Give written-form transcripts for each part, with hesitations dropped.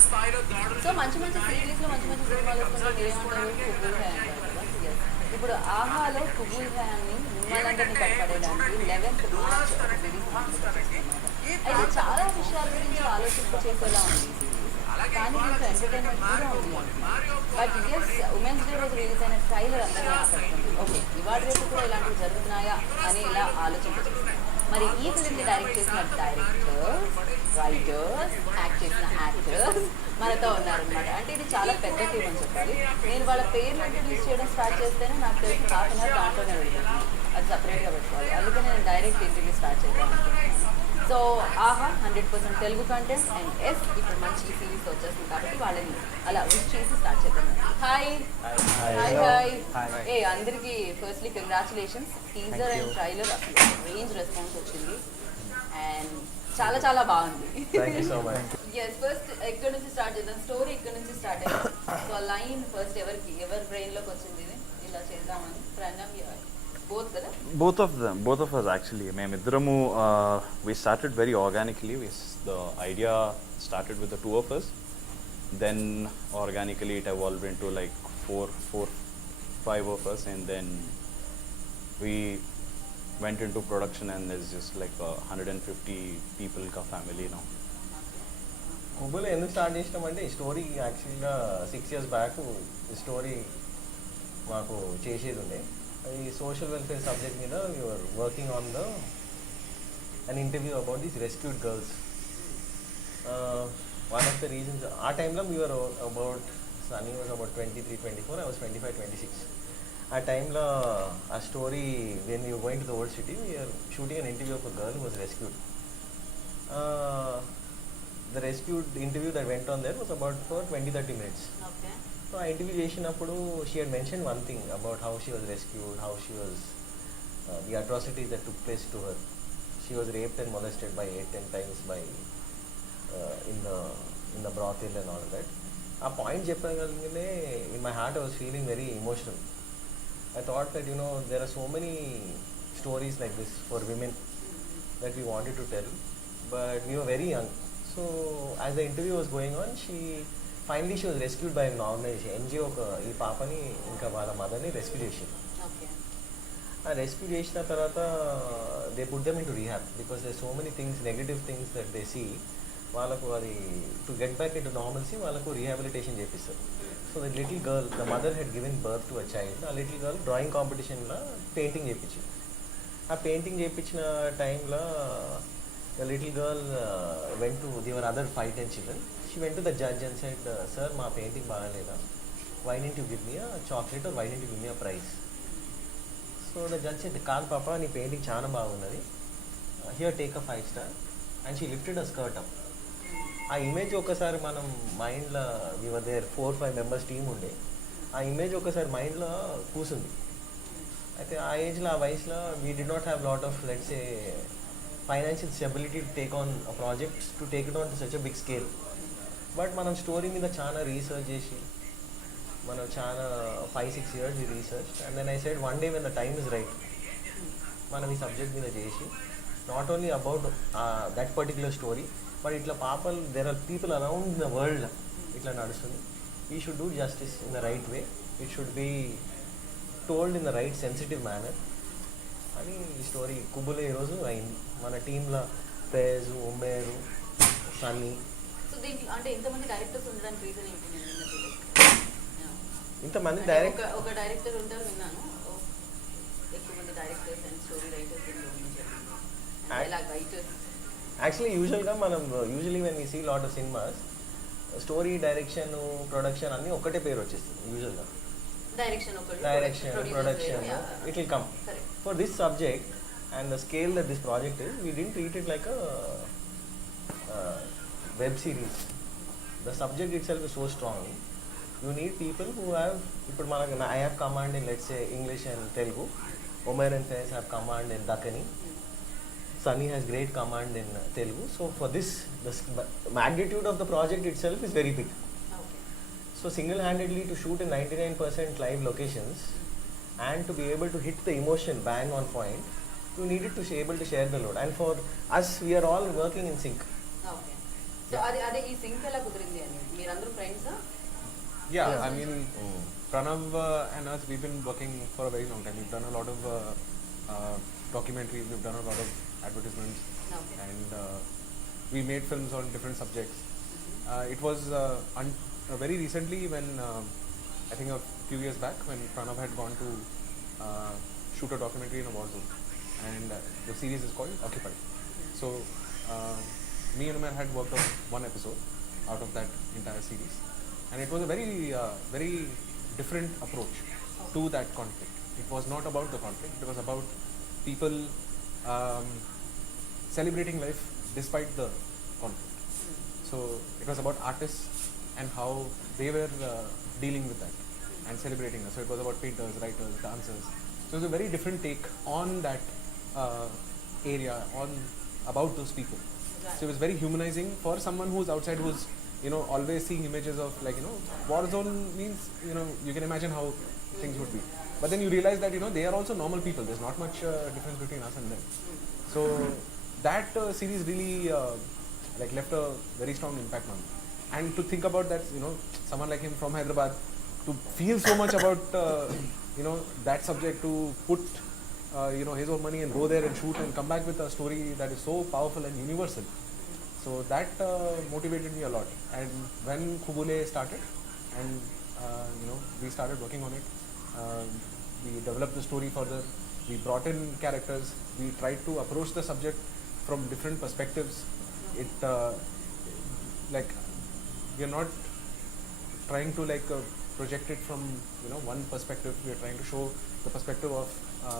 సో మంచి మంచి సిరీస్లో మంచి మంచి సినిమాలు వస్తుంటే మీరేమంటారు కుబూల్ హై అంటారు కదా. ఎస్, ఇప్పుడు ఆహాలో కుబూల్ హై అని మిమ్మల్ందరినీ కనపడేయడానికి 11th March ఒక సిరీస్ అయితే చాలా విషయాల గురించి ఆలోచింపు చేసేలా ఉంది ఈ సిరీస్, కానీ దీంట్లో ఎంటర్టైన్మెంట్ కూడా ఉంది. బట్ ఎస్, ఉమెన్స్ డే రోజు రిలీజ్ అయిన ట్రైలర్ అందరినీ ఆసక్తుంది. ఓకే, ఇవాళ రేపు కూడా ఇలాంటివి జరుగుతున్నాయా అని ఇలా ఆలోచింపజేస్తుంది. మరి ఈ ఫిల్మ్ని డైరెక్ట్ చేసిన డైరెక్టర్స్, రైటర్స్, యాక్ట్ చేసిన యాక్టర్స్ మనతో ఉన్నారనమాట. అంటే ఇది చాలా పెద్ద టీం అని చెప్పాలి. నేను వాళ్ళ పేర్లు ఇంట్రడ్యూస్ చేయడం స్టార్ట్ చేస్తేనే నాకు తెలిసి ½ an hour దాంట్లోనే వెళ్తున్నాను. అది సపరేట్గా పెట్టుకోవాలి, అందుకని నేను డైరెక్ట్ ఇంటర్వ్యూ స్టార్ట్ చేద్దాం అనుకుంటున్నాను. సో ఆహా 100% తెలుగు కంటెంట్ అండ్ ఎస్ ఇప్పుడు మంచి సిరీస్ వచ్చేస్తుంది కాబట్టి వాళ్ళని అలా విష్ చేసి స్టార్ట్ చేద్దాం. హాయ్ హాయ్ హాయ్ ఏ అందరికీ firstly congratulations. Teaser and trailer అసలు రేంజ్ రెస్పాన్స్ వచ్చింది అండ్ చాలా చాలా బాగుంది. ఎస్, ఫస్ట్ ఎక్కడి నుంచి స్టార్ట్ చేద్దాం, స్టోరీ ఇక్కడ నుంచి స్టార్ట్ అయ్యింది. సో ఆ లైన్ ఫస్ట్ ఎవరి బ్రెయిన్లోకి వచ్చింది ఇలా చేద్దామని? Pranav, both of us actually. Memiddramu we started very organically. The idea started with the two of us, then organically it evolved into like five of us, and then we went into production and there's just like 150 people ka family now. Qubool ఎందుకు స్టార్ట్ చేసినామంటే ఈ స్టోరీ యాక్చువల్గా 6 years back ఈ స్టోరీ మాకు చేసేది ఉండే. ఈ social welfare subject మీద you're working on an interview about these rescued girls. One of the reasons ఆ టైంలో you're about Sunny was about 23-24, I was 25-26. ఆ టైంలో ఆ story when you going to the old city you're shooting an interview of a girl was rescued. The rescued interview that went on there was about for 20-30 minutes. So ఆ ఇంటర్వ్యూ చేసినప్పుడు she head mention one thing about how she was rescued, how she was the atrocities that took place to her. She was raped and molested by 8-10 times by in the brothel and all that. ఆ point చెప్పగలిగినే in my heart I was feeling very emotional. I thought that there are so many stories like this for women that we wanted to tell, but we were very young. So as the interview was going on, finally she was rescued by an organization, NGO. ఈ పాపని ఇంకా వాళ్ళ మదర్ని రెస్క్యూ చేసింది. ఆ rescue చేసిన తర్వాత they put them into rehab because they so many things, negative things that they see. వాళ్ళకు అది to get back into normalcy వాళ్ళకు రీహాబిలిటేషన్ చేపిస్తారు. So the little girl, the mother had given birth to a child. ఆ little girl drawing కాంపిటీషన్లో painting చేయించింది. ఆ పెయింటింగ్ చేయించిన టైంలో the little girl went to, there were other 5-10 children. She went to the judge and said, sir, my painting bagaleda. Why didn't you give me a chocolate or why didn't you give me a prize? So the judge said, kaad papa, nee painting chaana baagunnadi. Here, take a 5-star. And she lifted her skirt up. ఆ ఇమేజ్ ఒకసారి మనం మైండ్లో, we were there 4-5 members team ఉండే, ఆ ఇమేజ్ ఒకసారి మైండ్లో కూసుంది. అయితే ఆ ఏజ్లో, ఆ వయసులో we did not have lot of let's say financial stability to take on a project, to take it on to such a big scale. But మనం స్టోరీ మీద చాలా రీసెర్చ్ చేసి, మనం చాలా 5-6 years ఈ రీసెర్చ్, and then I said one day when the time is right మనం ఈ సబ్జెక్ట్ మీద చేసి, not only about that particular story, but ఇట్లా people, there are people around the world ఇట్లా నడుస్తుంది. We should do justice in the right way. It should be told in the right sensitive manner అని ఈ స్టోరీ కుబుల్ ఈరోజు అయింది. మన టీంలో ఫైజ్, ఉమేర్, సన్నీ. అంటే ఇంతమంది డైరెక్టర్స్ ఉండడానికి రీజన్ ఏంటి? ఇంతమంది ఒక డైరెక్టర్ ఉంటారు విన్నాను, ఎక్కువ మంది directors and story writers actually యూజువల్గా మనం when we see lot of cinemas, story, direction, production అన్నీ ఒకటే పేరు వచ్చేస్తుంది యూజువల్గా. Direction, production, it will come. Correct. For this subject and the scale that this project is, we didn't treat it like a web series. The subject itself is so strong. You need people who have, I have command in, let's say, English and Telugu. Umair and Faiz have command in Dakkani. Sunny has great command in Telugu. So for this, the magnitude of the project itself is very big. So single-handedly to shoot in 99% live locations and to be able to hit the emotion bang on point, you needed to be able to share the load. And for us, we are all working in sync. Okay. So అదే ఈ సింక్ ఎలా కుదిరింది అని మీరందరూ ఫ్రెండ్సా? Yeah, I mean, Pranav and us, we've been working for a very long time. We've done a lot of documentaries, we've done a lot of advertisements, Okay. and we made films on different subjects. It was very recently when, I think a few years back, when Pranav had gone to shoot a documentary in a war zone, and the series is called Occupied. So, me and Umair had worked on one episode out of that entire series. And it was a very different approach to that conflict. It was not about the conflict, it was about people celebrating life despite the conflict. So it was about artists and how they were dealing with that and celebrating that. So it was about painters, writers, dancers. So it was a very different take on that area, about those people. So it was very humanizing for someone who's outside, who's always seeing images of war zone means, you can imagine how things would be. But then you realize that, they are also normal people. There's not much difference between us and them. So that series really left a very strong impact on me. And to think about that, someone like him from Hyderabad, to feel so much about, that subject, to put, his own money and go there and shoot and come back with a story that is so powerful and universal. So that motivated me a lot. And when Qubool started, and we started working on it, we developed the story further. We brought in characters. We tried to approach the subject from different perspectives. It we are not trying to project it from one perspective. We are trying to show the perspective of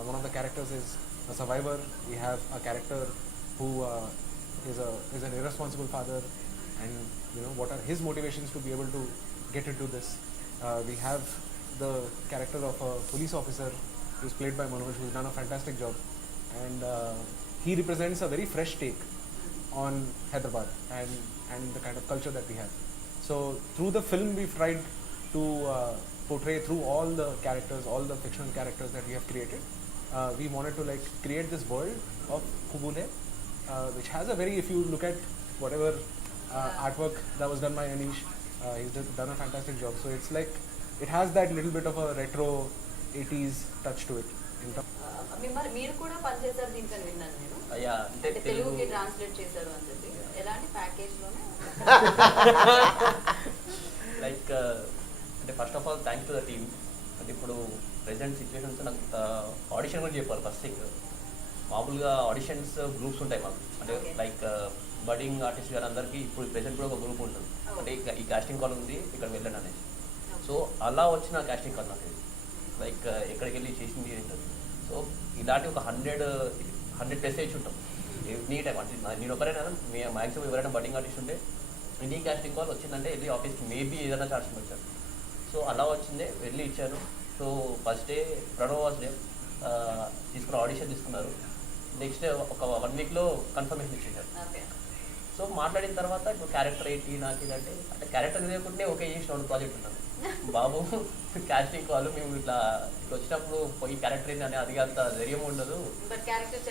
one of the characters is a survivor. We have a character who is an irresponsible father, and what are his motivations to be able to get into this. We have the character of a police officer who's played by Manoj, who's done a fantastic job, and he represents a very fresh take on Hyderabad and the kind of culture that we have. So through the film we've tried to portray through all the characters, all the fictional characters that we have created. We wanted to create this world of Qubool, which has a very, if you look at whatever artwork that was done by Anish, he's done a fantastic job. So it's it has that little bit of a retro 80s touch to it. మీరు కూడా పనిచేశారు దీంట్లో విన్నాను నేను. అంటే తెలుగుకి ట్రాన్స్లేట్ చేశారు అని చెప్పి. ఎలాంటి ప్యాకేజ్ లోనే? అంటే first of all thanks to the team. అంటే ఇప్పుడు ప్రెసెంట్ సిచ్యువేషన్స్ నాకు ఆడిషన్ కూడా చెప్పాలి ఫస్ట్ థింగ్. మామూలుగా ఆడిషన్స్ గ్రూప్స్ ఉంటాయి మాకు, అంటే బడ్డింగ్ ఆర్టిస్ట్ గారు అందరికీ ఇప్పుడు ప్రెసెంట్ కూడా ఒక గ్రూప్ ఉంటుంది, అంటే ఈ కాస్టింగ్ కాల్ ఉంది ఇక్కడ వెళ్ళండి అనేది. సో అలా వచ్చిన కాస్టింగ్ కాల్ నాకు ఎక్కడికి వెళ్ళి చేసింది ఏంటంటే, సో ఇలాంటి ఒక 100 మెసేజ్ ఉంటాం ఎనీ టైం. అంటే నేను ఒకరైనా మ్యాక్సిమం ఎవరైనా బడ్డింగ్ ఆర్టిస్ట్ ఉంటే ఎనీ కాస్టింగ్ కాల్ వచ్చిందంటే వెళ్ళి ఆఫీస్కి మేబీ ఏదైనా ఛార్జింగ్ వచ్చాను. సో అలా వచ్చిందే వెళ్ళి ఇచ్చాను. So first day Pranav was day తీసుకున్న ఆడిషన్ తీసుకున్నారు. నెక్స్ట్ డే ఒక 1 వీక్లో కన్ఫర్మేషన్ ఇచ్చేసారు. సో మాట్లాడిన తర్వాత ఇప్పుడు క్యారెక్టర్ ఏంటి నాకు ఇదంటే, అంటే క్యారెక్టర్ లేకుంటే ఓకే చేసిన ప్రాజెక్ట్ ఉన్నాను బాబు కాస్టింగ్ కాల్ మేము ఇట్లా వచ్చినప్పుడు పోయి క్యారెక్టర్ ఏంటి అని అది అంత ధైర్యం ఉండదు. బట్ క్యారెక్టర్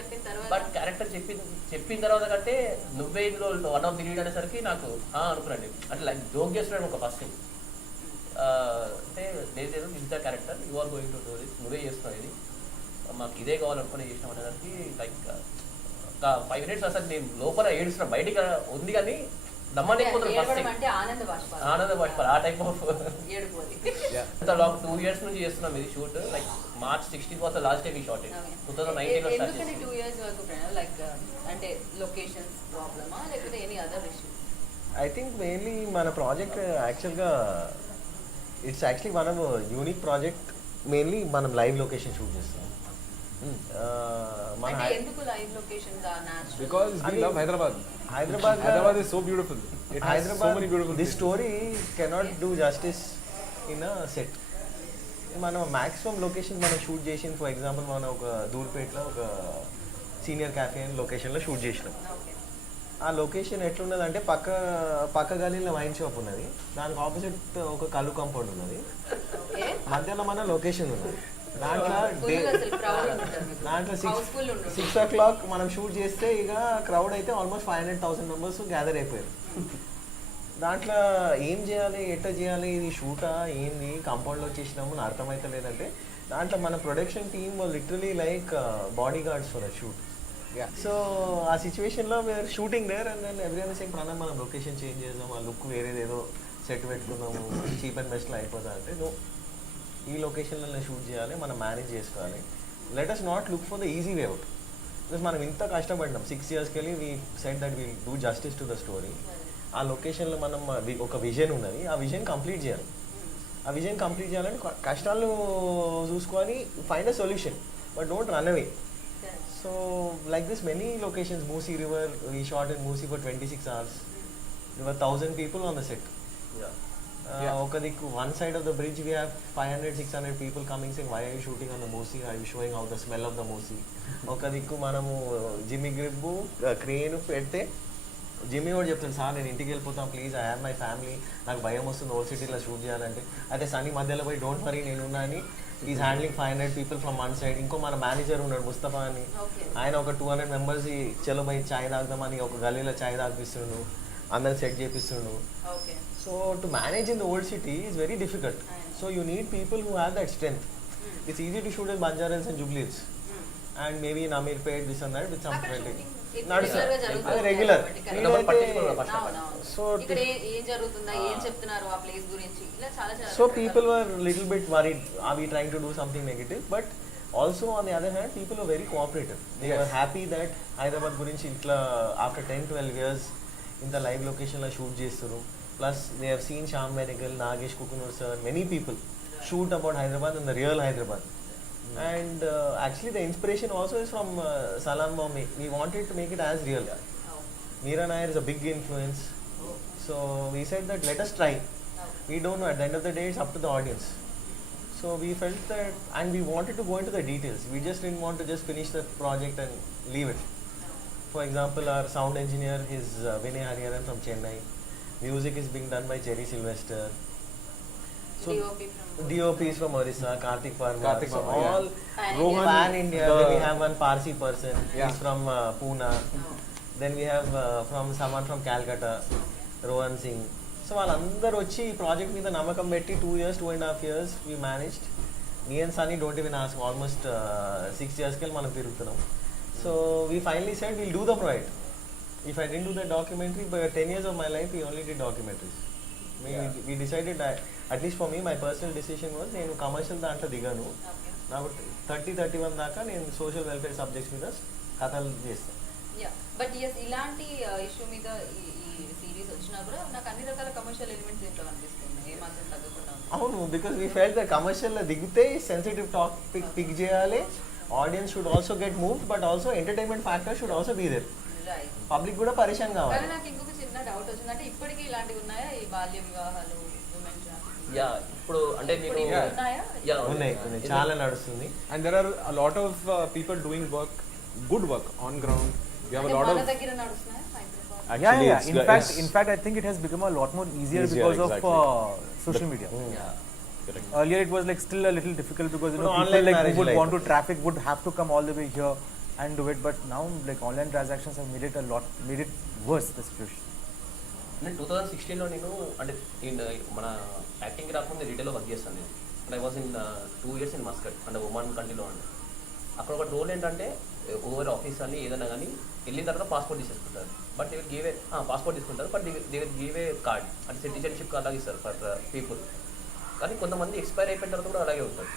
చెప్పిన తర్వాత కంటే నువ్వే ఇందులో వన్ ఆఫ్ ది లీడ్ అనేసరికి నాకు అనుకున్నాండి, అంటే జోక్ చేస్తున్నాడు ఒక ఫస్ట్ థింగ్. అంటే లేదు ఇంత character you are going to do this, నువ్వే చేస్తున్నావు, ఇది మాకు ఇదే కావాలనుకుని చేసినాం అనేసరికి ఒక 5 minutes అసలు నేను లోపల ఏడుస్తున్నా, బయటికి ఉంది కానీ నమ్మలేకపోతున్నాను. ఆనంద బాష్పాలు ఆ టైప్ ఆఫ్ 2 years నుంచి చేస్తున్నాం ఇది shoot. March 16th was the last time we shot it. 2019 లో స్టార్ట్ చేసాం. 2 years వరకు అంటే లొకేషన్స్ ప్రాబ్లమా లేకపోతే any other issue? I think mainly మన ప్రాజెక్ట్ యాక్చువల్గా ఇట్స్ యాక్చువల్లీ మనం యూనిక్ ప్రాజెక్ట్. మెయిన్లీ మనం లైవ్ లొకేషన్ షూట్ చేస్తాం. ఎందుకు లైవ్ లొకేషన్ గా? Because we love Hyderabad. Hyderabad is so beautiful. It has so many beautiful this story cannot do justice in a set. మనం maximum location మనం షూట్ చేసిన, for example మనం ఒక దూర్పేటలో ఒక సీనియర్ క్యాఫే లొకేషన్లో షూట్ చేసినాం. ఆ లొకేషన్ ఎట్లున్నదంటే పక్క గలీలో వైన్ షాప్ ఉన్నది, దానికి ఆపోజిట్ ఒక కళ్ళు కాంపౌండ్ ఉన్నది, మధ్యలో మన లొకేషన్ ఉన్నది. దాంట్లో 6 o'clock మనం షూట్ చేస్తే ఇక క్రౌడ్ అయితే ఆల్మోస్ట్ 500,000 members గ్యాదర్ అయిపోయారు. దాంట్లో ఏం చేయాలి, ఎట్లా చేయాలి, ఇది షూటా ఏంది, కాంపౌండ్లో వచ్చేసినాము అని అర్థమైతే లేదంటే దాంట్లో మన production team literally like bodyguards for a shoot. So ఆ సిచ్యువేషన్లో we're shooting there and then everyone saying Pranav మనం లొకేషన్ చేంజ్ చేద్దాం, ఆ లుక్ వేరేదేదో సెట్ పెట్టుకున్నాము, చీప్ అండ్ బెస్ట్లో అయిపోతా అంటే నో, ఈ లొకేషన్లో షూట్ చేయాలి, మనం మేనేజ్ చేసుకోవాలి. Let us not look for the easy way out. Because మనం ఇంత కష్టపడ్డాం 6 yearsకి వెళ్ళి we set that will do justice to the story. ఆ లొకేషన్లో మనం ఒక విజన్ ఉన్నది, ఆ విజన్ కంప్లీట్ చేయాలి. ఆ విజన్ కంప్లీట్ చేయాలంటే కష్టాలు చూసుకొని find a solution, but don't run away. So like this many locations, Musi river, we shot in Musi ఫర్ 26 hours. There were 1,000 people on the set. ఒక దిక్కు one side of the bridge we have 500-600 people coming saying why are you shooting on the Moosi, are you showing out the smell of the Moosi. ఒక దిక్కు మనము జిమ్మి గ్రిబ్బు క్రేన్ పెడితే జిమ్మి కూడా చెప్తాను, సార్ నేను ఇంటికి వెళ్ళిపోతాను please, I have my family, నాకు భయం వస్తుంది ఓల్డ్ సిటీలో షూట్ చేయాలంటే. అయితే సన్నీ మధ్యలో పోయి డోంట్ వరీ నేను ఉన్నా అని is handling 500 people from one side. ఇంకో మన మేనేజర్ ఉన్నాడు ముస్తఫా అని, ఆయన ఒక 200 members చలో పోయి ఛాయ్ తాగుదామని ఒక గల్లీలో ఛాయ్ తాగిపిస్తుండు, అందరిని సెట్ చేపిస్తుండు. So to manage in the old city is very difficult. So you need people who have that strength. It's easy to shoot in Banjaras and Jubilees and maybe in Amirpet, this and that with some friendly. Not regular. So people were little bit worried, are we trying to do something negative? But also on the other hand, people were very cooperative. They were happy that Hyderabad gurinchi itla after 10-12 years in the live location la shoot chestunaru. Plus they have seen Shyam Benegal, Nagesh Kukunur sir, many people shoot about Hyderabad and the real Hyderabad. And actually the inspiration also is from Salam Bombay. We wanted to make it as real. Meera Nair is a big influence. So we said that let us try. We don't know, at the end of the day it's up to the audience. So we felt that, and we wanted to go into the details. We just didn't want to just finish the project and leave it. For example, our sound engineer is Vinay Hariharan from Chennai. Music is being done by Jerry Sylvester. So DOP is from Orissa, Karthik Parmar. So all Rohan, pan India. Then we have one Parsi person. He's from Pune. Then we have from someone from Calcutta, Rohan Singh. So వాళ్ళందరూ వచ్చి ఈ ప్రాజెక్ట్ మీద నమ్మకం పెట్టి 2 years, 2.5 years we managed. Me and Sunny don't even ask, almost 6 yearsకి వెళ్ళి మనం తిరుగుతున్నాం. So we finally said we'll do the project. If I didn't do the documentary, but 10 years of my life we only did documentaries. We decided that, at least for me, my personal decision was నేను కమర్షియల్ దాంట్లో దిగాను, నాకు 30-31 దాకా నేను social welfare subjects మీద కథలు చేస్తాను. బట్ ఇలాంటి ఇష్యూ మీద ఈ సిరీస్ వచ్చినా కూడా నాకు అన్ని రకాల కమర్షియల్ ఎలిమెంట్స్ దీంట్లో కనిపిస్తుంది, ఏమాత్రం తగ్గకుండా. అవును, బికాస్ వీ ఫెల్ట్ ద కమర్షియల్లో దిగితే సెన్సిటివ్ టాపిక్ పిక్ చేయాలి, audience should also get moved, but also entertainment factor should also be there. Public కూడా పరిచయం కావాలి. నాకు ఇంకొక చిన్న డౌట్ వచ్చింది, అంటే ఇప్పటికీ ఇలాంటివి ఉన్నాయా, ఈ బాల్య వివాహాలు, ఇప్పుడు అంటే మీకు ఉన్నాయి, చాలా నడుస్తుంది. And there are a lot of people doing work, good work on ground. We have a lot of దగ్గర నడుస్తున్నాయా Hyderabad? Actually, In fact, I think it has become a lot more easier because of social media. Correct. Earlier, it was like still a little difficult because But people online like who marriage would like want to traffic would have to come all the way here and do it. But now, like online transactions have made it worse, the situation. అంటే 2016లో నేను అంటే మన యాక్టింగ్కి రాకుండా రిటైల్లో వర్క్ చేస్తాను నేను. And I was in 2 years in Muscat అంటే ఒమాన్ కంట్రీలో అండి. అక్కడ ఒక రోల్ ఏంటంటే ఓవర్ ఆఫీస్ అని ఏదైనా కానీ వెళ్ళిన తర్వాత పాస్పోర్ట్ తీసేసుకుంటారు. But they will give a passport తీసుకుంటారు, but they will give a card అంటే సిటిజన్షిప్ కార్డ్ లాగా ఇస్తారు ఫర్ పీపుల్. కానీ కొంతమంది ఎక్స్పైర్ అయిపోయిన తర్వాత కూడా అలాగే ఉంటారు.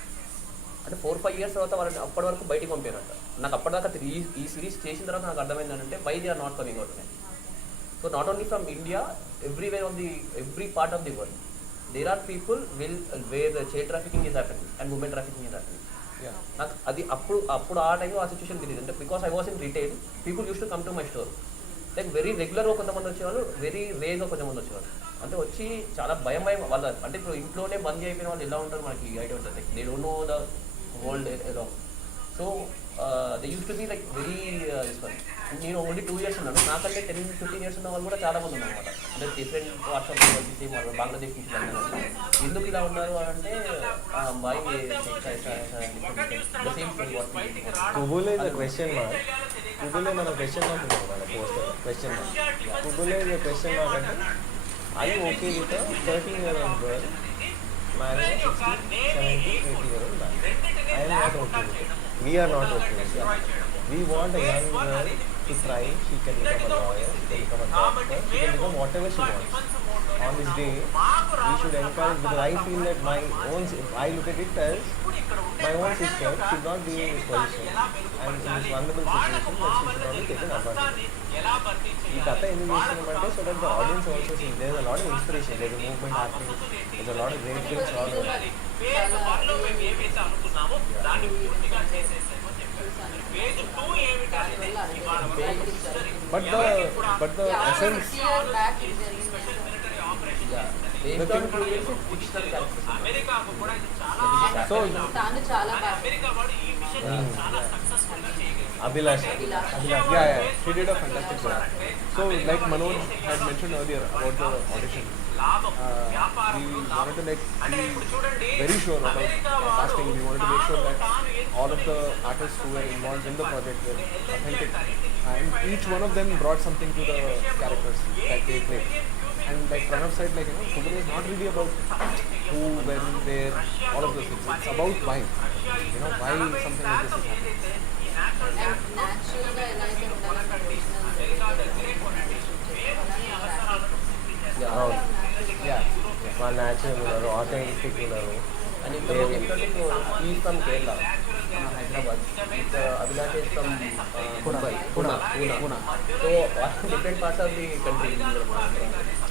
అంటే 4-5 years తర్వాత వాళ్ళని అప్పటి వరకు బయటికి పంపారంట. నాకు అప్పటిదాకా ఈ సిరీస్ చేసిన తర్వాత నాకు అర్థమైంది ఏంటంటే why they are not coming out. So not only from India, everywhere of the every part of the world there are people where child trafficking is happening and women trafficking is happening. నాకు అది అప్పుడు ఆ టైంలో ఆ situation తెలియదు. అంటే because I was in retail, people use to come to my store. Like very రెగ్యులర్గా కొంతమంది వచ్చేవాళ్ళు, వెరీ రేర్గా కొంతమంది వచ్చేవాళ్ళు. అంటే వచ్చి చాలా భయం వాళ్ళ అంటే ఇప్పుడు ఇంట్లోనే బందీ అయిపోయిన వాళ్ళు ఎలా ఉంటారు మనకి ఐడియా ఉంటుంది. Like they don't know the world ఎలా. So they used to be like very నేను ఓన్లీ 2 years ఉన్నాను, నాకంటే 10-15 years ఉన్న వాళ్ళు కూడా చాలా మంది ఉన్నారు అనమాట. అంటే డిఫరెంట్ వాట్సాప్ సేమ్ బంగ్లాదేశ్ నుంచి వెళ్ళిన ఎందుకు ఇలా ఉన్నారు అంటే బాయ్ Qubool is a question mark. Qubool మనం క్వశ్చన్ మార్క్ ఉంటుంది మన poster question mark. Qubool is a question mark అంటే are you okay with a 13-year-old girl marrying a 60, 70, 80-year-old man? I am not okay with it. We are not okay with it. We want a young girl to try. She can become a lawyer, she can become a doctor, she can become whatever she wants. On this day, we should encourage, because I feel that my own, I look at it as my own sister should not be in this position and in this vulnerable situation that she should not be taken advantage of. ఈ కథ ఎందుకు చేస్తున్నామంటే so that the audience also see there is a lot of inspiration, there is movement happening, there is a lot of great things all over. But the essence. So తాను చాలా బాగా అభిలాష. yeah, he did a fantastic job. So like Manoj had mentioned earlier about the audition, we wanted to like be very sure about casting. We wanted to make sure that all of the artists who were involved in the project were authentic, and each one of them brought something to the characters that they played. And like Pranav said, like Qubool is not really about who, when, where, all of those things. It's about why. Why something like this is happening. And న్యాచురల్గా ఎలా అయితే ఉండాలని వాళ్ళు న్యాచురల్ ఉన్నారు, ఆథెంటిక్ ఉన్నారు. And if you he is from Kerala, Hyderabad. With Abhilash is from Pune. So different parts of the country.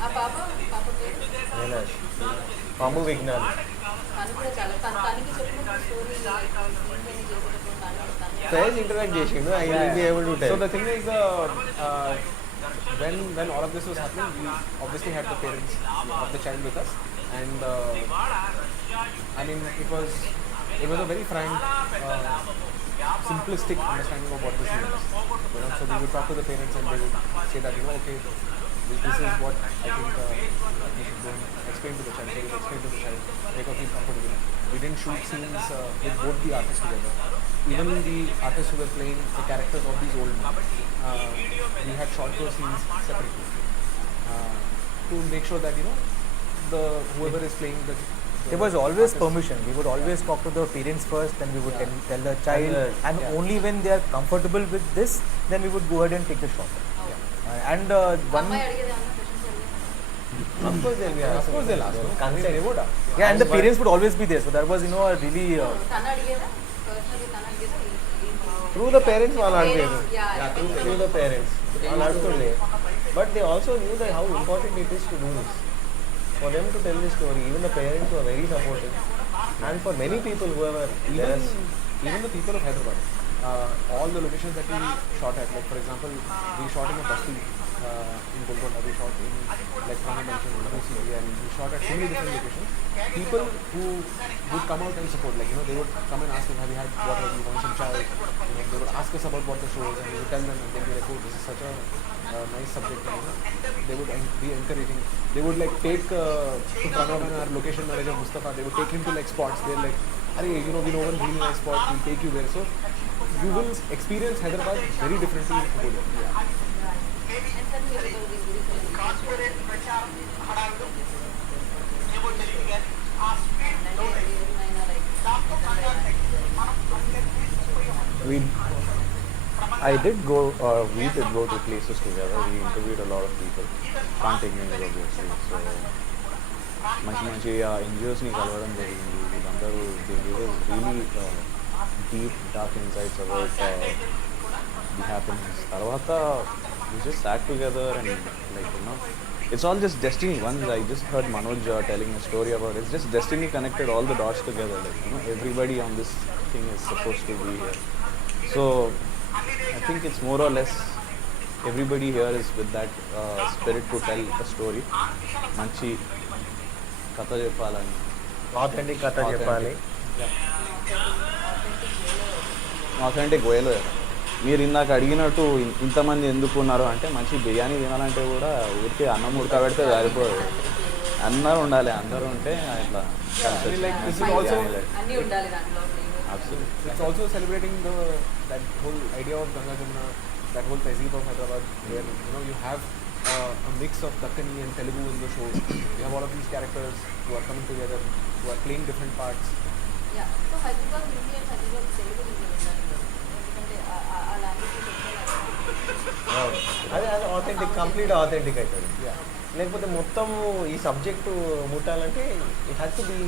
ఆ పాప పేరు మీనాక్షి, పాము విజ్ఞాన్. తను కూడా చాలా తనకి చెప్పిన స్టోరీ చేసేటప్పుడు Faiz interact చేసిండు. I will be able to tell. So the thing is, when all of this was happening, we obviously had the parents of the child with us, and I mean it was a very frank, simplistic understanding of what this means. So we would talk to the parents and they would say that okay, this is what I think we should go and explain to the child. They would explain to the child, make her feel comfortable. We didn't shoot scenes with both the artists together. Even the artists who were playing the characters of these old men, we had shot those scenes separately to make sure that the whoever is playing the There was always permission. We would always talk to the parents first, then we would tell the child, and only when they are comfortable with this, then we would go ahead and take the shot. And one, అమ్మాయి అడిగేది ఏమన్నా questions Of course they'll be of asking. course they'll ask. Consent. They would. yeah, and the parents would always be there. So that was a really తను అడిగేదా పర్సనలీ తను అడిగేదా Through the parents వాళ్ళు అడిగారు. Yeah, Through the parents వాళ్ళు అడుగుతుండే. But they also knew that how important it is to do this. For them to tell the story, even the parents were very supportive. And for many people who were Even the people of Hyderabad, all the locations that we shot at, like for example, we shot in a basti in Golconda, we shot in like Pranav mentioned, UCB, and we shot at so many different locations. People who would come out and support, like they would come and ask us, have you had water, do you want some chai? They would ask us about what the show is, and we would tell them, and they'd be like, oh, this is such a nice subject. And, they would be encouraging. They would like take to Pranav and our location manager Mustafa. They would take him to like spots. They're like, "Arey, we know one really nice spot. We'll take you there." So you will experience Hyderabad very differently in Qubool. I did go, we did go to places together. We interviewed a lot of people. Can't take names obviously. So, మంచి NGOs ని కలవడం జరిగింది. వీళ్ళందరూ they gave us really deep, dark insights about the happenings. తర్వాత we just sat together and it's all just destiny. Once I just heard Manoj telling a story about it. It's just destiny connected all the dots together. Everybody on this thing is supposed to be here. So I think it's more or less everybody here is with that spirit to tell a story. మంచి కథ చెప్పాలని, authentic కథ చెప్పాలి. ఆథెంటిక్ వేలో మీరు ఇందాక అడిగినట్టు ఇంతమంది ఎందుకు ఉన్నారు అంటే మంచి బిర్యానీ తినాలంటే కూడా ఊరికే అన్నం ఉడకబెడితే సరిపోదు, అందరూ ఉండాలి. అందరూ ఉంటే ఇట్లా అన్నీ ఉండాలి దాంట్లో. It's also celebrating that whole idea of Ganga Jamuna, that whole tehzeeb of Hyderabad, where you have a mix of Dakkani and Telugu in the show. We have all of these characters who are coming together, who are playing different parts. Yeah. So Hyderabad Hindi and Hyderabad Telugu Hindi ఉంటాను ఎందుకంటే ఆ language అది అది authentic, complete authentic అవుతుంది. Yeah. లేకపోతే మొత్తం ఈ subject ముట్టాలంటే it had to be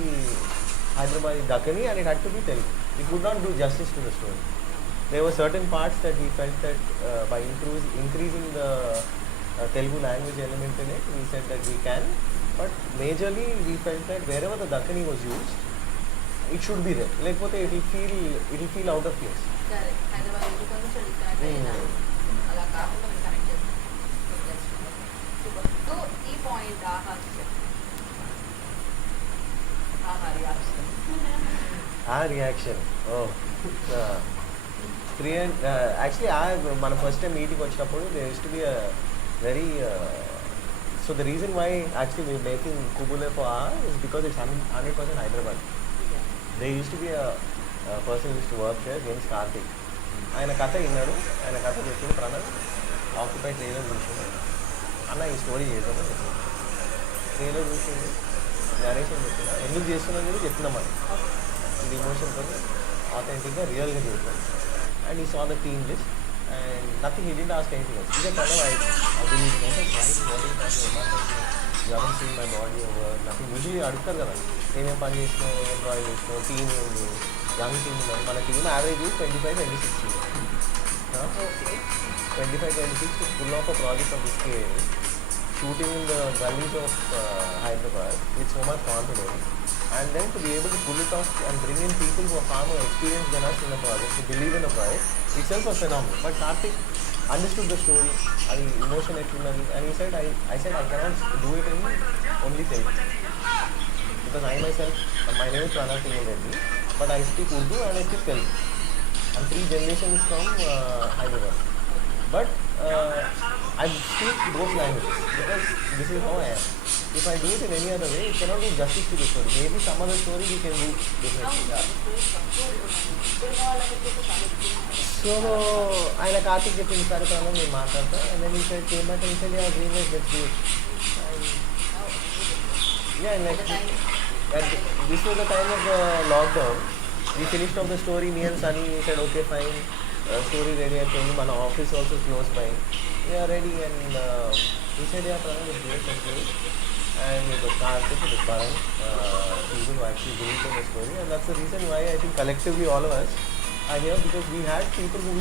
Hyderabad Dakhni and it had to be Telugu. It would not do justice to the story. There were certain parts that we felt that by increasing the Telugu language element in it, we said that we can. But majorly, we felt that wherever the Dakkani was used, it should be there. Like it will feel out of place. Correct Hyderabad నుంచి కొంచెం డిస్కనెక్ట్ అయినా అలా కాకుండా మనం కనెక్ట్ చేస్తాం. సో ఈ పాయింట్ ఆహా reaction Our reaction. Oh. Actually, మన ఫస్ట్ టైం మీటింగ్ వచ్చినప్పుడు there used to be a very so the reason why actually we're making Qubool for R is because it's 100% Hyderabad. There used to be a person who used to work there, named Karthik. ఆయన కథ విన్నాడు, ఆయన కథ చెప్పింది Pranav occupied trailer చూసింది అన్న ఈ స్టోరీ చేద్దామని చెప్పింది. ట్రైలర్ చూసింది, నరేషన్ చెప్తున్నా, ఎందుకు చేస్తున్నాను అని చెప్తున్నాం అని ఇది ఇమోషన్తో ఆథెంటిక్గా రియల్గా చేద్దాం. And he saw the team list and nothing, he didn't ask anything else. He just kind of I believe, what are you talking about? You haven't seen my body or work, nothing. Usually అడుగుతారు కదా ఏమేమి పని చేసినావు, ఏం డ్రా చేసినావు, టీమ్ ఏంది, young team ఉన్నారు. మన team average 25-26 25-26 to pull off a project of this scale, shooting in the gullies of Hyderabad with so much confidence. And then to be able to pull it off and bring in people who are far more experienced than us in the project, to believe in the project, itself was phenomenal. But Karthik understood the story, the emotion equally, and he said, I said I cannot do it in only Telugu. Because I myself, my name is Pranav, Reddy, but I speak Urdu and I speak Telugu. I'm 3 generations from Hyderabad. But I speak both languages because this is how I am. If I do it in any other way, it cannot do justice to the story. Maybe some other story we can do differently. So, ఆయన కార్తిక్ చెప్పింది సరే తను నేను మాట్లాడతా and then he said, came back and he said, yeah, genius, let's do it. Yeah, and like, and this was the time of the lockdown. We finished off the story, me and Sunny, we said, okay, fine, story ready, I told him, my office also close by. We are ready, and he said, yeah, Pranav, let's do it, let's do it. And it was Karthik, it was Baran, people who actually believed in the story, and that's the reason why I think collectively all of us are here, because we had people who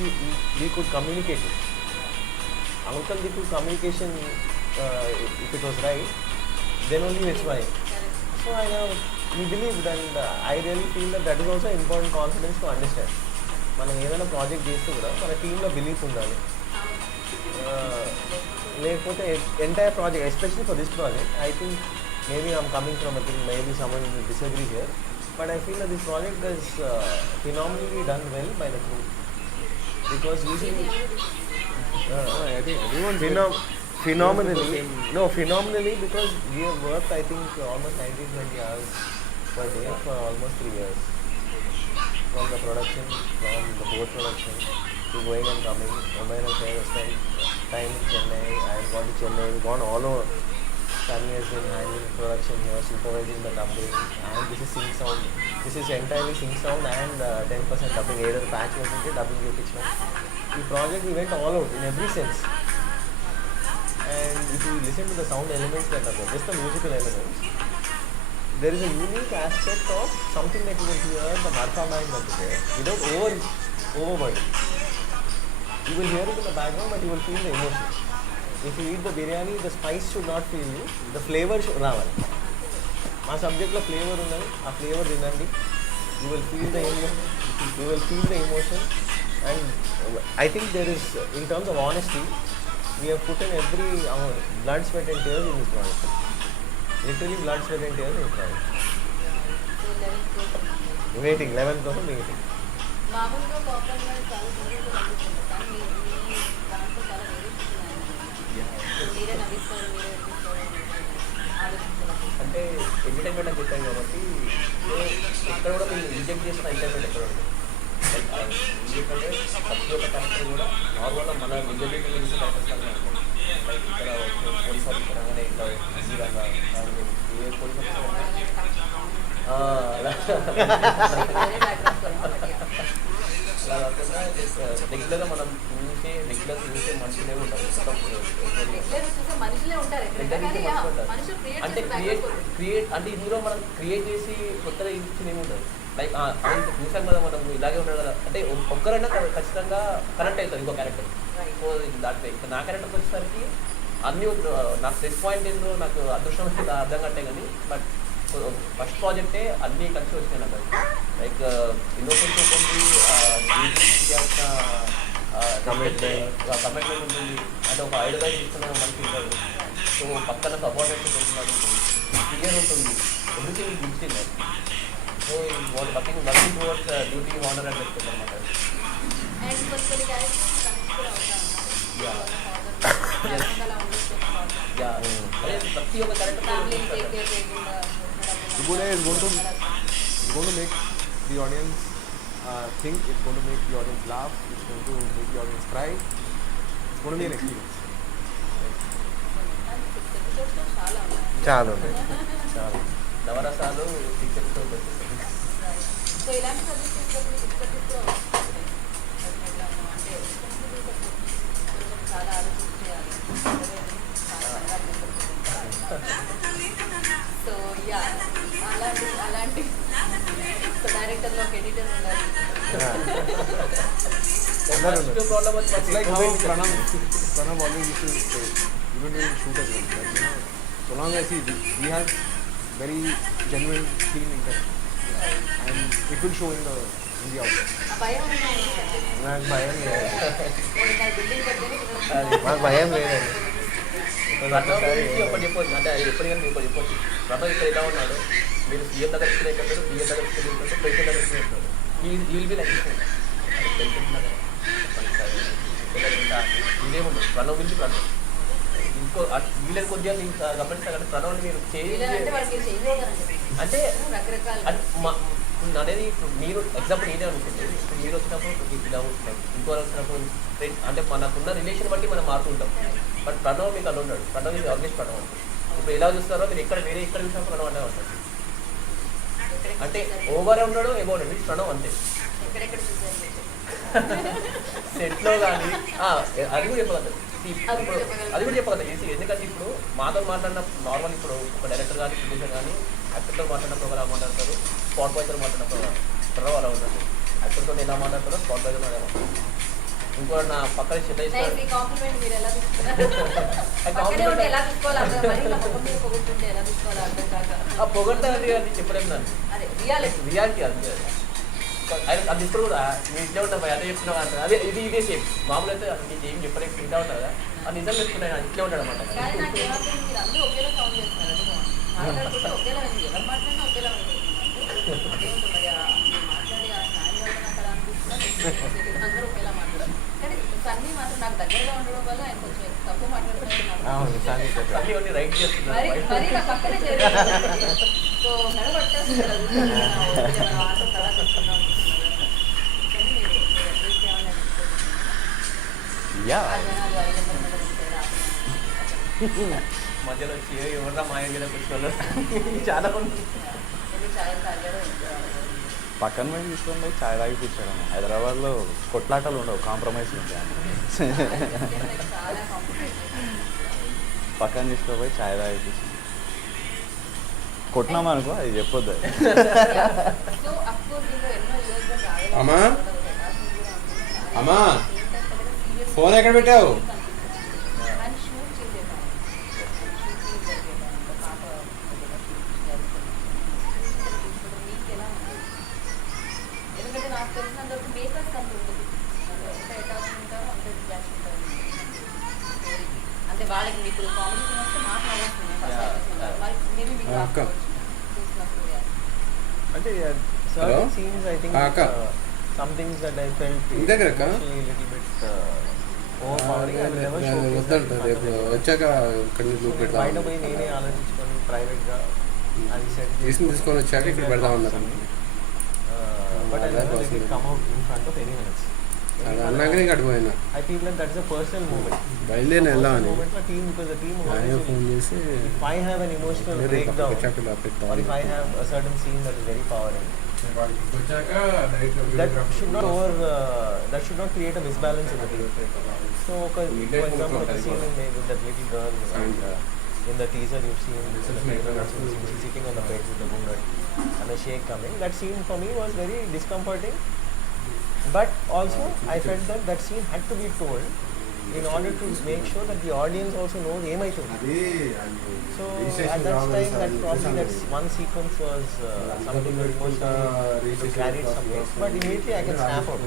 we could communicate with. Uncle Diku communication, if it was right, then only it's right. So I know we believed, and I really feel that is also important confidence to understand. మనం ఏదైనా ప్రాజెక్ట్ చేస్తే కూడా మన టీంలో బిలీఫ్ ఉండాలి. లేకపోతే entire project, especially for this project, I think maybe I'm coming from I think maybe someone will disagree here, but I feel this project is phenomenally done well by the crew. Because usually phenomenally because we have worked I think almost 19-20 hours per day for almost 3 years. From the production, from the post-production to going and coming. Umair and Faiz spent time in Chennai. I have gone to Chennai, gone all over. Sunny has been handling production here, supervising the dubbing, and this is sync sound. This is entirely sync sound and 10% dubbing. Either patch was into dubbing pitch. The project we went all out in every sense. And if you listen to the sound elements that are there, just the musical elements, there is a unique aspect of something that you will hear the Martha band that is there without overburden. You will hear it in the background, but you will feel the emotion. If you eat the biryani, the spice should not feel you, the flavor should రావాలి. మా సబ్జెక్ట్లో ఫ్లేవర్ ఉన్నది, ఆ ఫ్లేవర్ తినండి. You will feel the emotion, and I think there is, in terms of honesty, we have put in every blood, sweat and tears in this project. Literally blood, sweat and tears in this project. Waiting, 11% waiting. మామూలుగా కాంప్రమైజ్ చాలా సింగిల్గా కనిపిస్తుంది కానీ మీ దాంట్లో చాలా వేరియేషన్ ఉన్నాయి. మీరే నవ్విస్తారు, మీరే నవ్విస్తారు ఆలోచించాలి. అంటే ఎంటర్టైన్మెంట్ అని చెప్పాను కాబట్టి ఎక్కడ కూడా మీరు ఇంజెక్ట్ చేసిన ఎంటర్టైన్మెంట్ ఎక్కడ ఉంది. ఎందుకంటే ప్రతి ఒక్క క్యారెక్టర్ కూడా నార్మల్గా మన విజువల్ క్యారెక్టర్స్ లాగా ఉంటుంది. లైక్ ఇక్కడ ఉంటుంది అలా ఏ పోలీస్ అలా అలా కాకుండా రెగ్యులర్గా మనం చూసే మనుషులే ఉంటారు మనుషులే ఉంటారు అంటే క్రియేట్ అంటే ఇందులో మనం క్రియేట్ చేసి కొత్తగా ఇచ్చింది ఏముంటుంది లైక్ చూసాం కదా మనం ఇలాగే ఉన్నాడు కదా అంటే ఒక్కరైనా ఖచ్చితంగా కనెక్ట్ అవుతారు ఇంకో క్యారెక్టర్ సో దాంట్లో ఇంకా నా క్యారెక్టర్కి వచ్చేసరికి అన్నీ నాకు ప్లస్ పాయింట్ ఏందో నాకు అదృష్టం అర్థం కట్టే కానీ బట్ ఫస్ట్ ప్రాజెక్టే అన్నీ కలిసి వచ్చినాయి నాకు లైక్ ఇన్నోసెంట్ ఉంటుంది కమిట్మెంట్ ఉంటుంది అంటే ఒక ఐడియలైజ్ తీసుకున్న మనకి ఉంటాడు సో పక్కన సబార్డినేషన్ ఉంటున్నాడు క్లియర్ ఉంటుంది everything mixed so working towards duty honour అని చెప్తుంది అనమాట ప్రతి ఒక్క character Qubool is going to make the audience think. It's going to make the audience laugh. It's going to make the audience cry. It's going to be an experience. చాలా ఉన్నాయి. చాలా నవరసాలు టీచర్స్తో సో ఇలాంటి సబ్జెక్ట్స్ అంటే చాలా ఆలోచించాలి సో యా అలాంటి సో డైరెక్టర్లో ఒక ఎడిటర్ ఉండాలి problem It's like how Pranav always used to say, even when we shoot as well, that, so long as he has very genuine, clean intent, and it will show in the output. భయం నాకు భయం లేదు. బిల్డింగ్ కట్టేది నాకు భయం లేదండి. ఒకటి చెప్పొచ్చు అంటే ఎప్పటికైనా మీకు చెప్పొచ్చు ప్రణవ్ ఇక్కడ ఎలా ఉన్నాడు మీరు సీఎం దగ్గర ఇచ్చినట్టు పిఎం దగ్గర ఇచ్చినట్టు ప్రెసిడెంట్ దగ్గర ఇచ్చినట్టు ఈ విల్ బి లైక్ ఇదేముండదు ప్రణవ్ గురించి ప్రణవ్ ఇంకో వీళ్ళని కొద్దిగా గమనిస్తారు కానీ ప్రణవ్ని మీరు అంటే అనేది ఇప్పుడు మీరు ఎగ్జాంపుల్ నేనే అనుకుంటే ఇప్పుడు మీరు వచ్చినప్పుడు ఇలా ఉంటున్నాం ఇంకో వచ్చినప్పుడు అంటే మనకున్న రిలేషన్ బట్టి మనం మారుతుంటాం బట్ ప్రణవ్ మీకు అలా ఉన్నాడు ప్రణవ్ ఇది ఆల్వేస్ ప్రణవ్ అంటే ఇప్పుడు ఎలా చూస్తారో మీరు ఎక్కడ వేరే ఎక్కడ చూసినప్పుడు ప్రణవ్ అంటే ఉంటాడు అంటే ఓవరే ఉన్నాడు ఏమో ఉన్నాడు ప్రణవ్ అంతే సెట్లో కానీ అది కూడా చెప్పగలరు ఇప్పుడు అది కూడా చెప్పగలరు ఎందుకంటే ఇప్పుడు మాతో మాట్లాడిన నార్మల్ ఇప్పుడు ఒక డైరెక్టర్ కానీ ప్రొడ్యూసర్ కానీ యాక్టర్తో మాట్లాడినప్పుడు ఒకలా మాట్లాడతారు స్పాట్ బాయ్తో మాట్లాడినప్పుడు ప్రణవ్ అలా ఉంటారు యాక్టర్తో ఎలా మాట్లాడతారో స్పాట్ బాయ్తో అలా ఇంకో నా పక్కన చెత్త పొగడ్తా అది చెప్పలేదు నన్ను రియాలిటీ అది అది ఇప్పుడు కూడా మీరు ఇట్లా ఉంటాం అదే చెప్తున్నావు అంటారు అదే ఇదే సేమ్ మామూలు అయితే నీకు ఏం చెప్పలేక తింటా ఉంటారు కదా అది నిజం చెప్తున్నాను ఇట్లే ఉంటాడు అనమాట సన్నీ మాత్రం నాకు దగ్గరగా ఉండడం వల్ల ఆయన కొంచెం తక్కువ మాట్లాడుతున్నాను రైట్ చేస్తున్నారు పక్కనే సో మధ్యలో వచ్చి ఎవరన్నా మా ఇంట్లో కూర్చోళ్ళు చాలా మంది పక్కన పోయి తీసుకొని పోయి చాయ్ తాగి కూర్చోడం హైదరాబాద్లో కొట్లాటలు ఉండవు కాంప్రమైజ్ ఉంటాయి పక్కన తీసుకుపోయి చాయ్ తాగి కూర్చో కొట్టినామనుకో అది చెప్పొద్దు అమ్మా అమ్మా ఫోన్ ఎక్కడ పెట్టావు అంటే వాళ్ళకి ఇప్పుడు కామెడీ వస్తే మాట్లాడుతున్నాను అంటే certain scenes I think some things that I felt emotionally a little bit overpowering I will never showcase వచ్చాక బయట పోయి నేనే ఆలోచించుకొని ప్రైవేట్ గా అది సెట్ తీసుకొని వచ్చాక ఇక్కడ పెడదాం అన్నారు but I never let it come out in front of anyone else అది అన్నాకనే ఇంక అడిపోయినా I feel that that's a personal moment. బయలుదేరిన వెళ్దామని Moment for team, because the team ఆయన always ఫోన్ will, చేసి if I have an emotional breakdown or if I have a certain scene that is very powering, that should not create a misbalance in the team. So for example, the scene with that little girl and in the teaser you've seen, she's sitting on the bed with the woman and the shake coming. That scene for me was very discomforting, but also I felt that that scene had to be told in order to make sure that the audience also knows ఏమైతుంది. So at that time, that probably that one sequence was something very emotional, carried some weight, but immediately I can snap out,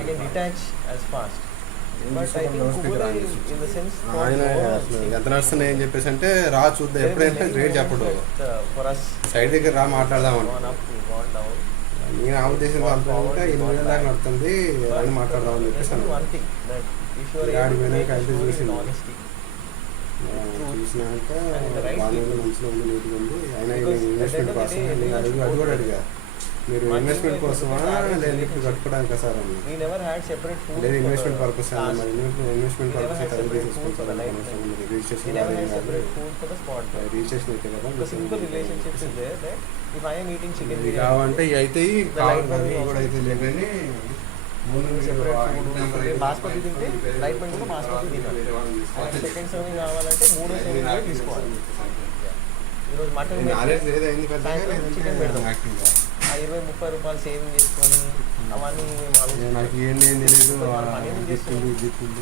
I can detach as fast. But I think Qubool in the sense ఆయన అసలు ఎంత నడుస్తున్నాయి అని చెప్పేసి అంటే రా చూద్దాం ఎప్పుడైనా రేట్ చెప్పడు for us సైడ్ దగ్గర రా మాట్లాడదామని gone up, we've gone down. నేను ఆ ఉద్దేశం అనుకుంటే 8 దాకా నడుతుంది అని మాట్లాడదామని చెప్పేసి Especially one thing, that if you are able to make a story in honesty, చూసినాక బాగానే ఉంది మంచిగా ఉంది నీట్గా ఉంది అయినా ఇన్వెస్ట్మెంట్ కోసం నేను అది కూడా అడిగా మీరు ఇన్వెస్ట్మెంట్ కోసమా లేదా ఇప్పుడు కట్టుకోవడానికి సార్ అన్న we never had separate food లేదు for investment the purpose cast. మరి investment We never purpose had తల్లి separate food for the life. We registration never had separate food for the spot. Registration అయితే కదా The simple relationship is there that if I am eating chicken ఇది biryani, కావాలంటే ఇవి అయితే The light one will కూడా అయితే లేవని ముందు మీరు separate ఆ food, ఇంటి నెంబర్ ఇప్పుడు బాస్మతి తింటే లైట్ బండ్ కూడా బాస్మతి తినాలి. సెకండ్ సర్వింగ్ కావాలంటే మూడో సర్వింగ్ కూడా తీసుకోవాలి. ఈరోజు మటన్ నాలెడ్జ్ లేదా ఏంది పెద్దగా సాయంత్రం చికెన్ పెడతాం. యాక్టివ్గా ఆ 20-30 రూపాయలు సేవింగ్ చేసుకొని అవన్నీ మేము ఆలోచించాం. నాకు ఏంటి ఏం తెలియదు మనం పని ఏం చేస్తున్నాం?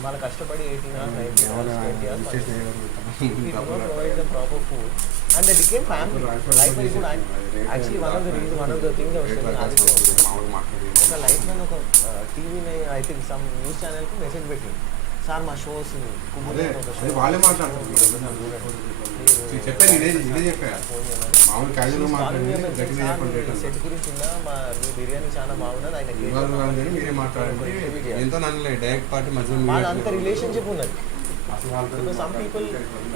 వాళ్ళు కష్టపడి 18 hours, 19 hours, 20 hours పని చేస్తారు. We did not provide them proper food and they became family. Life very good. Actually one of the reasons, one of the things I was telling Aditya ఒక లైఫ్ లో ఒక టీవీని I think some news channel కి మెసేజ్ పెట్టింది, సార్ మా shows Qubool ఒక షో వాళ్ళే మాట్లాడుతున్నారు చెప్పాను ఇదే చెప్పా మామూలు క్యాజువల్ మాట్లాడి గట్టిగా చెప్పండి సెట్ గురించి ఉందా, మీ బిర్యానీ చాలా బాగున్నది, ఆయన ఇవాళ కానీ మీరే మాట్లాడండి ఎంతో నన్ను డైరెక్ట్ పార్టీ మధ్యలో వాళ్ళ అంత రిలేషన్షిప్ ఉన్నది. అసలు వాళ్ళతో Because some people,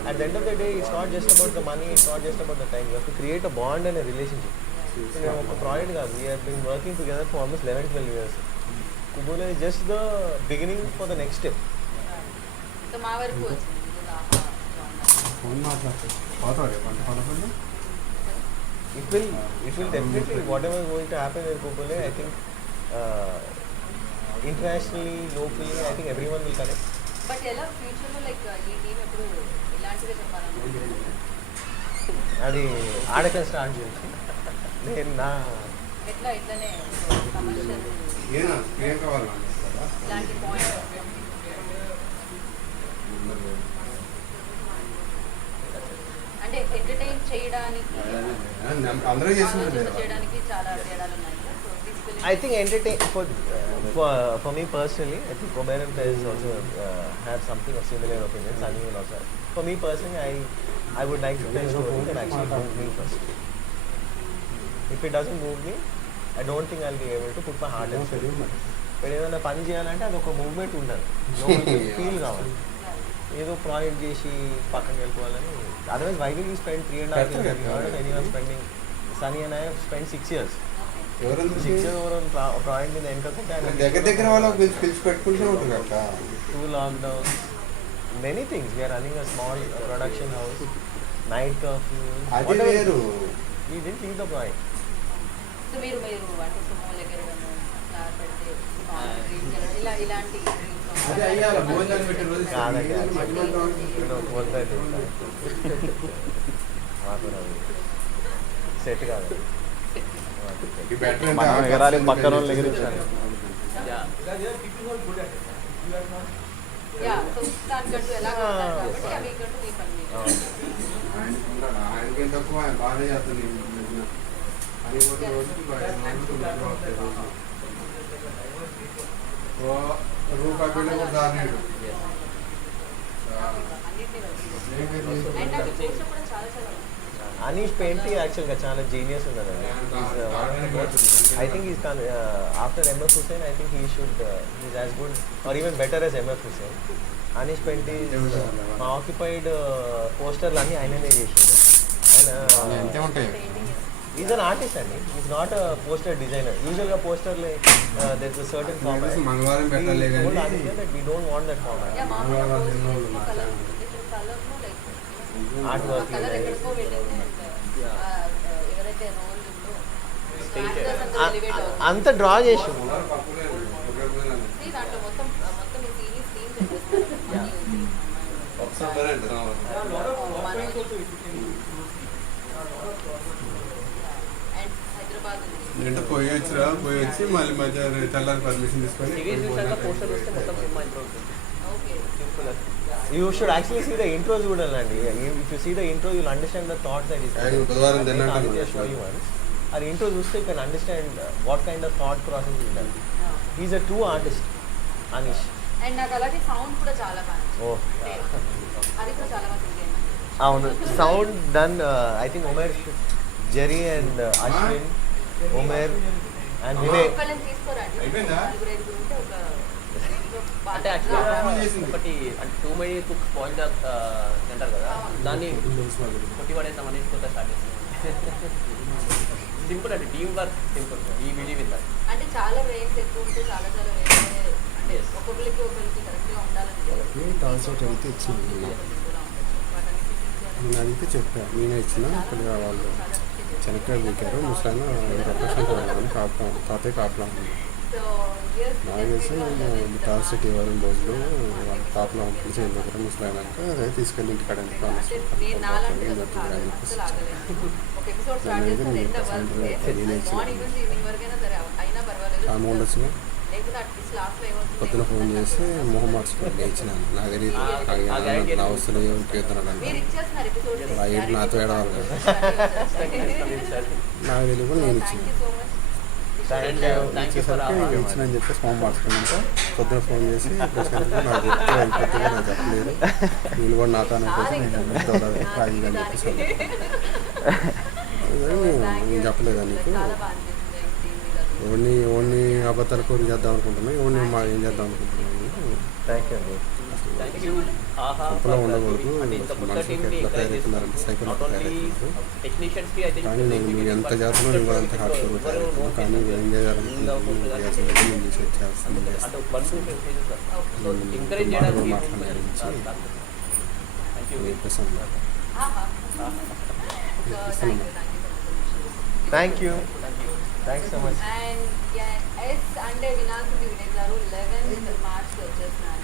at the end of the day, it's not just about the money, it's not just about the time. You have to create a bond and a relationship. So, we have a project, we have been working together for almost 11-12 years. Qubool is just the beginning for the next step. So మా వరకు వచ్చింది ఫోన్ మాట్లాడుతుంది పోతాడు పంట పడకుండా It will definitely, whatever is going to happen in Qubool, I think internationally, locally, I think everyone will connect. But ఎలా ఫ్యూచర్లో లైక్ ఈ టీం ఎప్పుడు ఇలాంటివే చెప్పాలనుకుంటున్నాను అది ఆడకం స్టార్ట్ చేసి నేను నా ఇట్లనే కమర్షియల్ ఏనా ఏం కావాలన్నా ఇలాంటి పాయింట్ అంటే ఎంటర్టైన్ చేయడానికి అందరూ చేస్తున్నారు చేయడానికి చాలా తేడాలు ఉన్నాయి కదా. So physically I think entertain for me personally, I think Umair and Faiz also have something of similar opinions. Sunny will also have. For me personally, I would like to tell a story that actually moves me first. If it doesn't move me, I don't think I'll be able to put my heart into it. ఇప్పుడు ఏదైనా పని చేయాలంటే అది ఒక మూవ్మెంట్ ఉండాలి, ఫీల్ కావాలి. ఏదో ప్రాజెక్ట్ చేసి పక్కన వెళ్ళిపోవాలని. Otherwise why will you spend 3.5 years? Anyone spending, Sunny and I have spent 6 years. ఎవరంతా 6 years overall ప్రాజెక్ట్ మీద వెనకపోతే దగ్గర దగ్గర వాళ్ళకి పిలిచి పెట్టుకుంటూ ఉంటుంది అక్క 2 lockdowns, many things. We are running a small production house, night curfew. అది whatever. వేరు We didn't leave the project. So మీరు అంటే సుమోలు ఎగరడము స్టార్ పెడితే డ్రీమ్స్ ఇలా ఇలాంటి అదే అయ్యాల భోజనాలు పెట్టే రోజు కాదండి, మధ్యలో సెట్ కాదు. ఈ బెటర్ మనం ఎగరాలి పక్కన వాళ్ళు ఎగిరించాలి యా సో దానికంటూ ఎలా కొడతారు కాబట్టి అవి కంటూ మీ పని మీరు. ఆయనకి తక్కువ ఆయన బాగా చేస్తుంది అని ఒక రోజుకి రూపాయి బిడ్డ కూడా దానేడు అండ్ నాకు చూసిన కూడా చాలా చాలా Anish painting యాక్చువల్గా చాలా జీనియస్ ఉన్నదండి. I think is after MF Hussain, I think he should he's as good or even better as MF Hussain. Anish painting మా ఆక్యుపైడ్ పోస్టర్లు అన్నీ ఆయననే చేసిండు. ఆయన ఎంత ఉంటాయి He's an artist, and he's not a poster designer. Usually, a poster like there's a certain format. మంగళవారం We పెట్టాలి told కానీ artist that we don't want that format. Yeah మామూలుగా మంగళవారం పోస్ట్ ఎన్నో చేసిన మాట. కలర్ ఇప్పుడు కలర్లో లైక్ Artwork కలర్ like ఎక్కడికో వెళ్ళింది and, ఎవరైతే రోల్ ఉందో యాక్టర్స్ అంతా ఆ- ఎలివేట్ అవుతుంది అంత డ్రా చేసి See, దాంట్లో మొత్తం మొత్తం ఈ సిరీస్ థీమ్ చెప్పేస్తారు మనీ ఉంది అండ్ హైదరాబాద్ ఉంది అంటే పోయి వచ్చి మళ్ళీ మధ్య తెల్లారి పర్మిషన్ తీసుకొని సిరీస్ చూసాక పోస్టర్ వస్తే మొత్తం సినిమా ఇంట్రో ఉంటుంది okay simple You should actually see the intros కూడా అండి. If you see the intro, you'll understand the thought that is ఆయన బుధవారం తిన్నాక I'll show you once. Our intro చూస్తే you can understand what kind of thought process is done. He's a true artist, Anish. And నాకు అలాగే సౌండ్ కూడా చాలా బాగా నచ్చింది. Oh. అంటే అది కూడా చాలా బాగా సింగ్ అయింది అవును sound done I think Umer Jerry and Ashwin Umer and Vinay ఒక్కళ్ళని తీసుకోరండి అయిపోయిందా? నలుగురు ఐదుగురు ఉంటే ఒక అంటే యాక్చువల్గా ఒకటి అంటే టూ మనీ కుక్ స్పాయిల్ అంటారు కదా దాన్ని కొట్టి పడేస్తాం అనేది కొత్త స్టార్ట్ చేస్తాం సింపుల్ అంటే టీమ్ వర్క్ సింపుల్ ఈ బిలీవ్ ఇన్ దట్ అంటే చాలా వేస్ ఎక్కువ ఉంటే చాలా చాలా వేరే అంటే ఒక్కొక్కరికి ఒకరికి కరెక్ట్గా ఉండాలని కాన్సెప్ట్ అయితే ఇచ్చింది నేను అడిగితే చెప్పా నేనే ఇచ్చిన ఇక్కడ వాళ్ళు చెనక్కాయలు దిగారు ముసలాయన రొట్టేషన్ తాతయ్య కాపలా ఉంది సో ఇయర్ నాకు తెలిసి టార్సెట్ ఇవ్వాలి రోజులు వాళ్ళ కాపలా ఉంటుంది చేసిన దగ్గర ముసలాయనాక అదే తీసుకెళ్ళి ఇంటికాడ అంటే నేను నాలాంటి అసలు ఆగలేదు ఒక ఎపిసోడ్ స్టార్ట్ చేస్తే ఎంత వర్క్ మార్నింగ్ నుంచి ఈవినింగ్ వరకైనా సరే అయినా పర్వాలేదు అమౌంట్ వచ్చిన లేకపోతే అట్లీస్ట్ లాస్ట్లో ఏమవుతుంది పొద్దున ఫోన్ చేసి మొహం మార్చుకుని లేచినాను నాకు తెలియదు నా వస్తువులు ఎవరికి ఇద్దరు మీరు ఇచ్చేస్తున్నారు ఎపిసోడ్స్ ఆ ఏడు నాతో ఏడవాలి కదా నాకు తెలియదు నేను ఇచ్చిన థ్యాంక్ యూ సో మచ్ ఇచ్చేసరికి ఇచ్చినని చెప్పేసి ఫోన్ మార్చుకున్నాక పొద్దున ఫోన్ చేసి ప్రశాంత్గా నాకు చెప్తే అయిపోతుంది నాకు చెప్పలేదు వీళ్ళు కూడా నాతో అనుకోసం నేను రాయి అని చెప్పేసి నేను చెప్పలేదా నీకు చాలా బాగా అనిపిస్తుంది టీం మీద ఓన్లీ అబద్ధాలు కోరి చేద్దాం అనుకుంటున్నాను ఓన్లీ మా ఏం చేద్దాం అనుకుంటున్నాను థ్యాంక్ యూ అండి థ్యాంక్ యూ ఆహా తప్పులో ఉండకూడదు అంటే ఇంత కొత్త మనుషులకి టీమ్ని ఎట్లా ఎంకరేజ్ తయారవుతున్నారంటే సైకిల్ నాట్ ఓన్లీ తయారవుతున్నారు టెక్నీషియన్స్కి ఐ థింక్ కానీ నేను ఎంత చేస్తున్నా నేను కూడా అంత హార్డ్ కోర్ తయారవుతున్నాను కానీ ఏం చేయాలనుకుంటున్నాను చేయాల్సింది నేను చేసి చేస్తాను అంటే 1-2 ఫేజెస్ సో ఎంకరేజ్ చేయడానికి థ్యాంక్ యూ చెప్పేసాను thank you thanks so much and yes అంటే వినాల్సింది వినేశారు 11th మార్చ్ వచ్చేస్తున్నారు